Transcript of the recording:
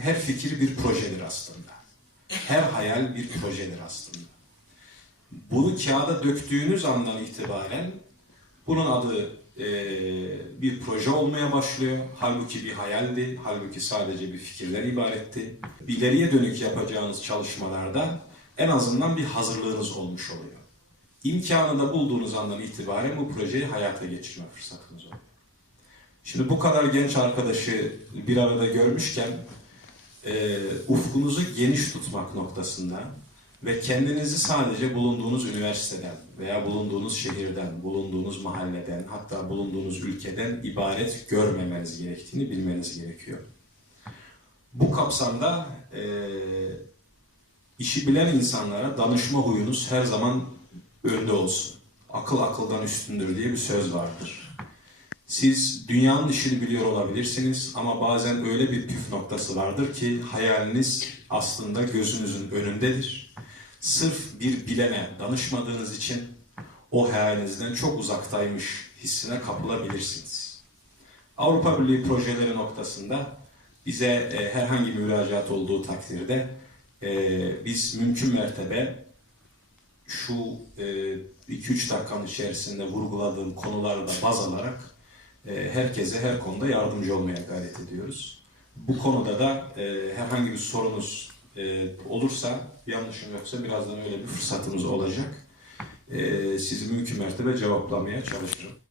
Her fikir bir projedir aslında. Her hayal bir projedir aslında. Bunu kağıda döktüğünüz andan itibaren bunun adı eee, bir proje olmaya başlıyor. Halbuki bir hayaldi, halbuki sadece bir fikirler ibaretti. İleriye dönük yapacağınız çalışmalarda en azından bir hazırlığınız olmuş oluyor. İmkanı da bulduğunuz andan itibaren bu projeyi hayata geçirme fırsatınız oluyor. Şimdi bu kadar genç arkadaşı bir arada görmüşken e, ufkunuzu geniş tutmak noktasında ve kendinizi sadece bulunduğunuz üniversiteden veya bulunduğunuz şehirden, bulunduğunuz mahalleden, hatta bulunduğunuz ülkeden ibaret görmemeniz gerektiğini bilmeniz gerekiyor. Bu kapsamda e, işi bilen insanlara danışma huyunuz her zaman önde olsun. Akıl akıldan üstündür diye bir söz vardır. Siz dünyanın işini biliyor olabilirsiniz ama bazen öyle bir püf noktası vardır ki hayaliniz aslında gözünüzün önündedir. Sırf bir bilene danışmadığınız için o hayalinizden çok uzaktaymış hissine kapılabilirsiniz. Avrupa Birliği projeleri noktasında bize e, herhangi bir müracaat olduğu takdirde e, biz mümkün mertebe şu 2-3 dakikanın içerisinde vurguladığım konuları da baz alarak e, herkese her konuda yardımcı olmaya gayret ediyoruz. Bu konuda da e, herhangi bir sorunuz e, olursa, yanlışım yoksa birazdan öyle bir fırsatımız olacak. E, sizi mümkün mertebe cevaplamaya çalışırım.